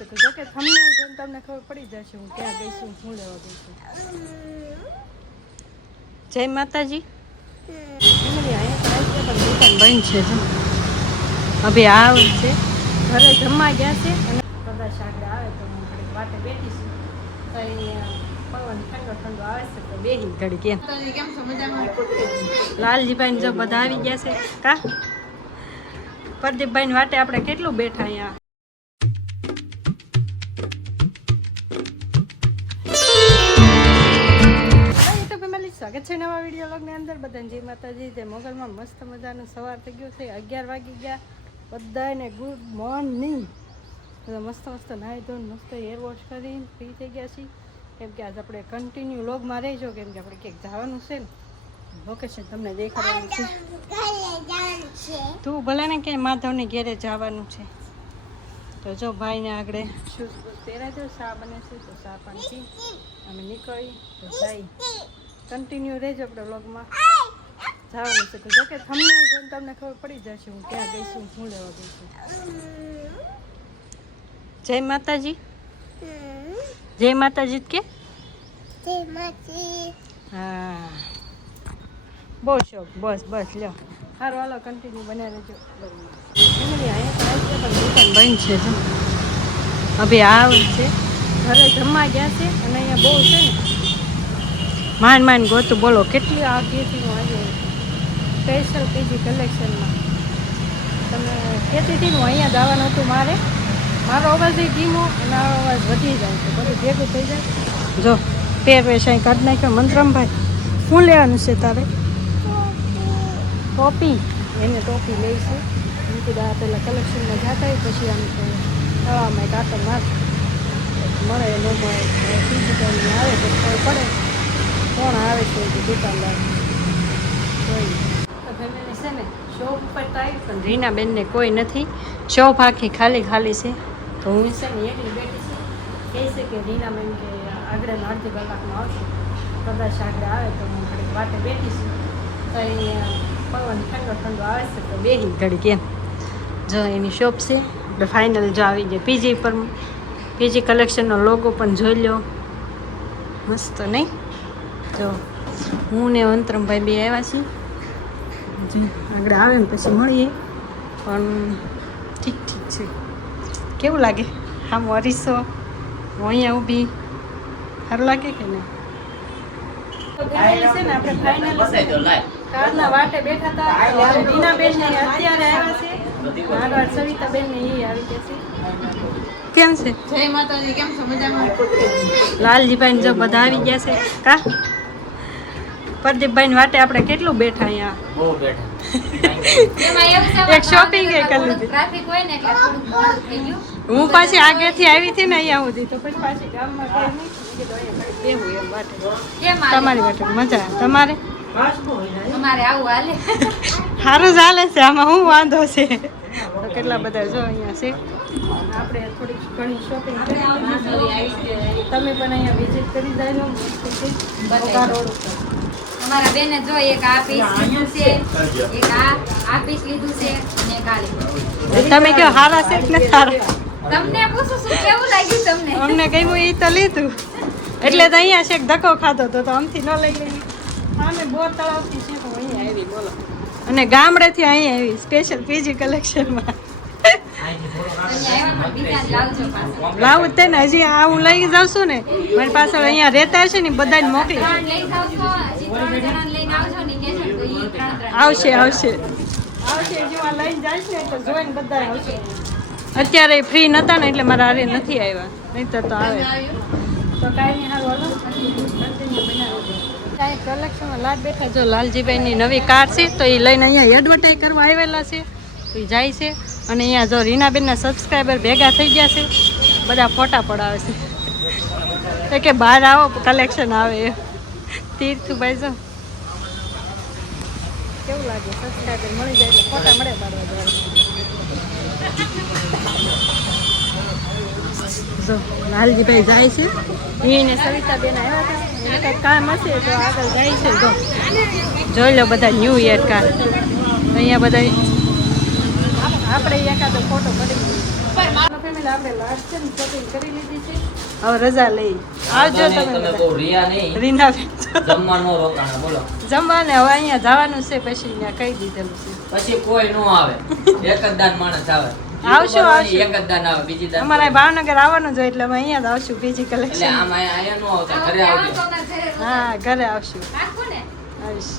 શકે. જોકે થંબનેલ જોઈને તમને ખબર પડી જશે હું ક્યાં ગઈ છું, શું લેવા ગઈ છું. જય માતાજી. બંધ છે જો હવે આવશે ઘરે જમવા ગયા છે અને કદાચ આગળ આવે તો હું ઘડીક વાટે બેઠીશું. તો પવન ઠંડો ઠંડો આવે છે તો બેહી ઘડી કેમ લાલજીભાઈ જો બધા આવી ગયા છે. કા પ્રદીપભાઈ વાટે આપણે કેટલું બેઠા અહીંયા. સ્વાગત છે નવા વિડીયો વ્લોગની અંદર. બધાને જય માતાજી, જય મોગલમાં. મસ્ત મજાનું સવાર થઈ ગયું છે, 11 વાગી ગયા. બધાને ગુડ મોર્નિંગ. બધા મસ્ત મસ્ત નાહી ધોઈને મસ્ત હેર વોશ કરીને ફ્રી થઈ ગયા છીએ. કેમ કે આજે આપણે કન્ટિન્યુ વ્લોગમાં રહીજો, કેમ કે આપણે ક્યાંક જવાનું છે ને, લોકેશન તમને દેખાડવાનું છે. તું ભલે ને કે માધવની ઘેરે જવાનું છે. તો જો ભાઈને આગળ શૂઝ પહેરાઈ દો. ચા બને છે તો ચા પાણી પી અમે નીકળી તો જાય. કન્ટિન્યુ રહેજો આપણે વ્લોગમાં. જવાનું છે તો જોકે થંબનેલ જોઈને તમને ખબર પડી જશે હું ક્યાં ગઈ છું, શું લેવા ગઈ છું. જય માતાજી. જય માતાજી કે હા બહુ શોખ. બસ બસ લ્યો સારું હાલો કન્ટિન્યુ બન્યા રહેજો. બંધ છે જો હવે આવશે ઘરે જમવા ગયા છે અને અહીંયા બહુ છે ને માંડ ગોતું. બોલો કેટલી આગળથી હું આજે સ્પેશિયલ પીજી કલેક્શનમાં તમે કહેતી હતી હું અહીંયા જવાનું હતું. મારો અવાજ એ ધીમો અને આ અવાજ વધી જાય છે, બધું ભેગું થઈ જાય. જો પહેરવેશ અહીં કાઢી નાખ્યો. મંત્રમભાઈ શું લેવાનું છે તારે? ટોપી. એને ટોપી લઈશું. એમ કીધા પહેલાં કલેક્શનમાં જતા હોય પછી આમ દવામાં કાંટો માર મળે ન મળે. પીજી ટાઈમ આવે તો ખબર પડે કોણ આવે છે દુકાનદાર. તો ફેમિલી છે ને શોપ ઉપર તો આવી પણ રીનાબેનને કોઈ નથી. શોપ આખી ખાલી છે. તો હું છે ને એકલી બેઠી છું. કહે છે કે રીનાબેન કે આગળ અડધી કલાકમાં આવશે. કદાચ આગળ આવે તો હું ઘડીક વાટે બેઠીશું. તો અહીંયા પવન ઠંડો ઠંડો આવે છે તો બેહી ઘડી કેમ. જો એની શોપ છે આપણે ફાઇનલ જો આવી ગઈ. પીજી કલેક્શનનો લોગો પણ જોઈ લો મસ્ત નહીં. જો હું ને અંતરમભાઈ બે આવ્યા છીએ. આગળ આવે ને પછી મળીએ. પણ ઠીક છે. કેવું લાગે આમ અરીસો હું અહીંયા ઊભી? સારું લાગે કે નહીં? છે ને આપણે ફાઇનલ કારના વાટે બેઠા હતા. રીનાબેન ને અત્યારે આવ્યા છે. આગળ સવિતાબેન ને એ આવી ગયા છે. કેમ છે? જય માતાજી. કેમ છો? મજામાં? લાલજીભાઈ જો બધા આવી ગયા છે. કા પ્રદીપભાઈ વાટે આપણે કેટલું બેઠા અહીંયા. બહુ બેઠા. એક શોપિંગ એ કરી લીધી. ટ્રાફિક હોય ને એટલે થોડું મોડું થઈ ગયું. હું પાછી આગળથી આવી હતી ને અહીંયા સુધી તો પછી પાછી ગામમાં ગઈ નહીં. તમારી વાટે મજા. તમારે અમારે આવું હાલે સારું ચાલે છે. આમાં શું વાંધો છે? તો કેટલા બધા જો અહીંયા છે. આપણે થોડીક ઘણી શોપિંગ કરી. તમે પણ અહીંયા વિઝિટ કરી જાય. રોડ ઉપર અમારા બેને જો એક આ પીસ લીધું છે, એક આ પીસ લીધું છે અને એક આ લીધું. તમે કયો હારા છે કે સારા? તમને પૂછું છું કેવું લાગ્યું તમને? અમને કહ્યું એ તો લીધું એટલે તો અહીંયા છે ધક્કો ખાધો તો આમથી ન લઈ ગઈ. અમે બોર તળાવથી છે તો અહીંયા આવી. બોલો અને ગામડેથી અહીંયા આવી સ્પેશિયલ પીજી કલેક્શનમાં. લાવું તે ને હજી આ હું લઈ જાઉં છું ને મારી પાછળ અહીંયા રહેતા છે ને બધાને મોકલી આવશે. જો આ લઈને જાય છે એટલે જોઈને બધા આવશે. અત્યારે ફ્રી નતા ને એટલે મારા હારે નથી આવ્યા, નહીંતર તો આવે. તો કાંઈ નહીં હારું કાંઈ કલેક્શનમાં લાડ બેઠા. જો લાલજીભાઈની નવી કાર છે તો એ લઈને અહીંયા એડવર્ટાઈઝ કરવા આવેલા છે તો એ જાય છે. અને અહીંયા જો રીનાબેનના સબસ્ક્રાઈબર ભેગા થઈ ગયા છે. બધા ફોટા પડાવે છે કે બહાર આવો કલેક્શન આવે. તીર્થભાઈ જો કેવું લાગે? સબસ્ક્રાઈબર મળી જાય એટલે ફોટા મળે પાડવા જવાનું. જો લાલજીભાઈ જાય છે. એને સવિતાબેન આવ્યા હતા. એને કંઈક કામ હશે તો આગળ જાય છે. જો જોઈ લો બધા ન્યૂ યર કાર. અહીંયા બધા આપણે એકાદો ફોટો પડી ગયો. ફેમિલી આપણે લાસ્ટ છે ને શોપિંગ કરી લીધી છે. હવે રજા લઈ આવજો તમે બહુ રિયા નહીં રીના જમવાનો રોકાણા બોલો જમવાને હવે અહીંયા જવાનું છે પછી અહીંયા કહી દીધેલું છે પછી કોઈ નો આવે એક જ દાન માણસ આવે આવશું આવશું એક જ દાન આવે બીજી દાન અમારે ભાવનગર આવવાનું જોઈએ એટલે અમે અહીંયા જ આવશું બીજી એટલે કલેક્શન આમ અહીંયા નો આવતા ઘરે આવજો હા ઘરે આવશું આવીશ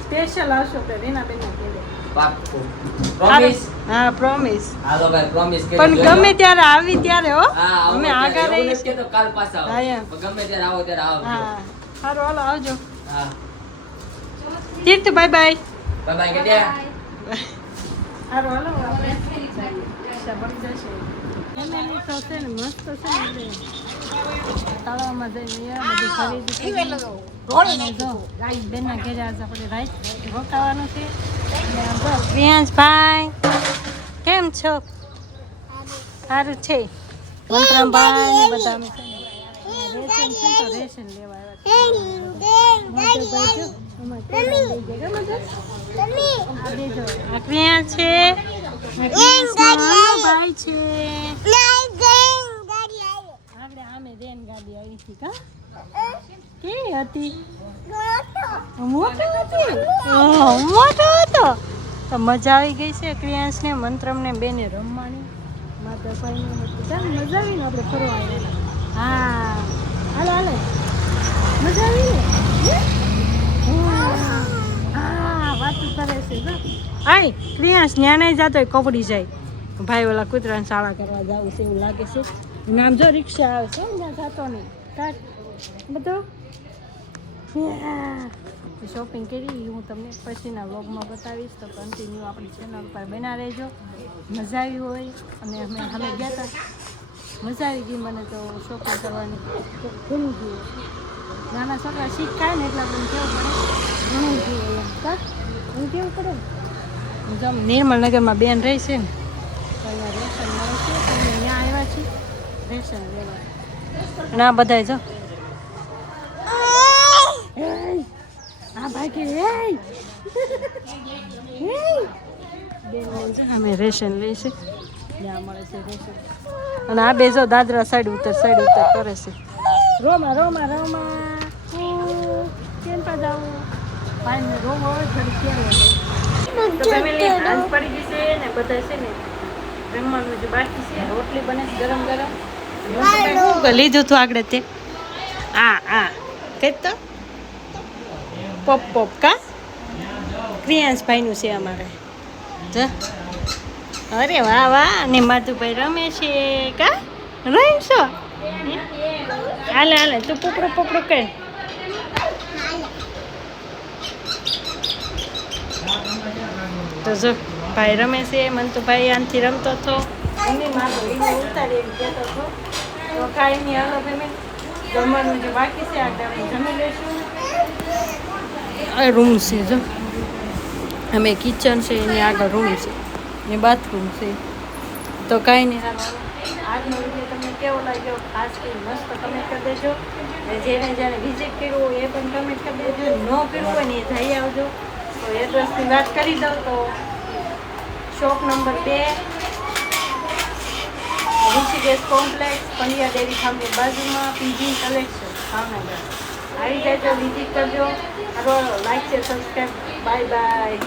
સ્પેશિયલ આવશો તો રીનાબેન ને કહેજો પાક્કું પ્રોમિસ હા પ્રોમિસ હાલો ભાઈ પ્રોમિસ કરી પણ ગમે ત્યારે આવી ત્યારે હો હા અમે આગળ રહીએ છીએ તો કાલ પાછા હા, એમ. આવો ગમે ત્યારે આવો ત્યારે આવજો હા સારું હાલો આવજો હા તીર્થ બાય બાય બાય બાય કેડિયા સારું હાલો આપણે પૈસા બની જશે ફેમિલી તો છે ને મસ્ત છે ને એટલે તળાવમાં જઈને એ બધી ખરીદી કરી જો બેનના ઘરે આજે આપણે રાઈસ રોકાવાનું છે પ્રિયાંશભાઈ કેમ છો સારું છે મંત્રમભાઈ ને બધા અમે છે ને રેશન છે તો રેશન લેવા આવ્યા છે પ્રિયાંશ છે ભાઈ છે આપણે આમે રેન ગાડી આવી હતી કા કેવી હતી મોટી હતી મોટો હતો તો મજા આવી ગઈ છે ક્રિયાંશ ને મંત્રમ ને બેને રમવાની માતાભાઈ ને મજા આવી ને આપણે ફરવા આવ્યા હા હાલો હાલો મજા આવી ને હા વાતું કરે છે જો આય ક્રિયાંશ ન્યા નહીં જતો કપડી જાય ભાઈ ઓલા કૂતરાને શાળા કરવા જવું છે એવું લાગે છે નામ જો રિક્ષા આવે છે ત્યાં જતો નહીં કાટ બધું શોપિંગ કરી હું તમને પછીના વ્લોગમાં બતાવીશ તો કન્ટિન્યુ આપણી ચેનલ પર બના રહેજો મજા આવી હોય અને અમે ગયા હતા મજા આવી ગઈ મને તો શોપિંગ કરવાની તો ઘણું જોઈએ નાના છોકરા શીખાય ને એટલે આપણને કેવું પડે ઘણું જોઈએ એમ કાક એવું કેવું પડે ને જો નિર્મલનગરમાં બેન રહી છે ને તો અહીંયા રેશન મળે છે તો અમે અહીંયા આવ્યા છીએ રેશન લેવા અને આ બધા જો હા ભાઈ કે અમે રેશન લઈશું ત્યાં મળે છે રેશન અને આ બે જો દાદરા સાઈડ ઉતર કરે છે રોમા રોમા રોમા કેમ પા જાવું ભાઈને રોમા હોય થોડી ક્યારે તો ફેમિલી હાંજ પડી ગઈ છે ને બધા છે ને જમવાનું જે બાકી છે રોટલી બને છે ગરમ ગરમ લીધું હતું આગળ તે કઈ તો પોપ પોપ કા ક્રિયાંશભાઈનું છે અમારે જો અરે વાહ વાહ અને માધુભાઈ રમે છે કા રહીશો હાલે હાલે તું પોપડો પોપડો કર તો જો ભાઈ રમે છે મને તો ભાઈ આનથી રમતો હતો અને મારો એને ઉતારી એમ કહેતો હતો તો કાંઈ નહીં હાલો ફેમિલી જમવાનું જે બાકી છે આગળ આપણે જમી લઈશું આ રૂમ છે જો અમે કિચન છે એની આગળ રૂમ છે ને બાથરૂમ છે તો કાંઈ નહીં આજનો વિડીયો તમને કેવો લાગ્યો ખાસ કરીને મસ્ત કમેન્ટ કરી દેજો અને જેને વિઝિટ કર્યું હોય એ પણ કમેન્ટ કરી દેજો ન કર્યું હોય ને એ જઈ આવજો તો એડ્રેસની વાત કરી દઉં તો shop number 2 Rishikesh complex Pandya dairy ફાર્મની બાજુમાં પીજી કલેક્શન ભાવનગર આવી જાય તો વિઝિટ કરજો લાઈક છે સબસ્ક્રાઈબ બાય બાય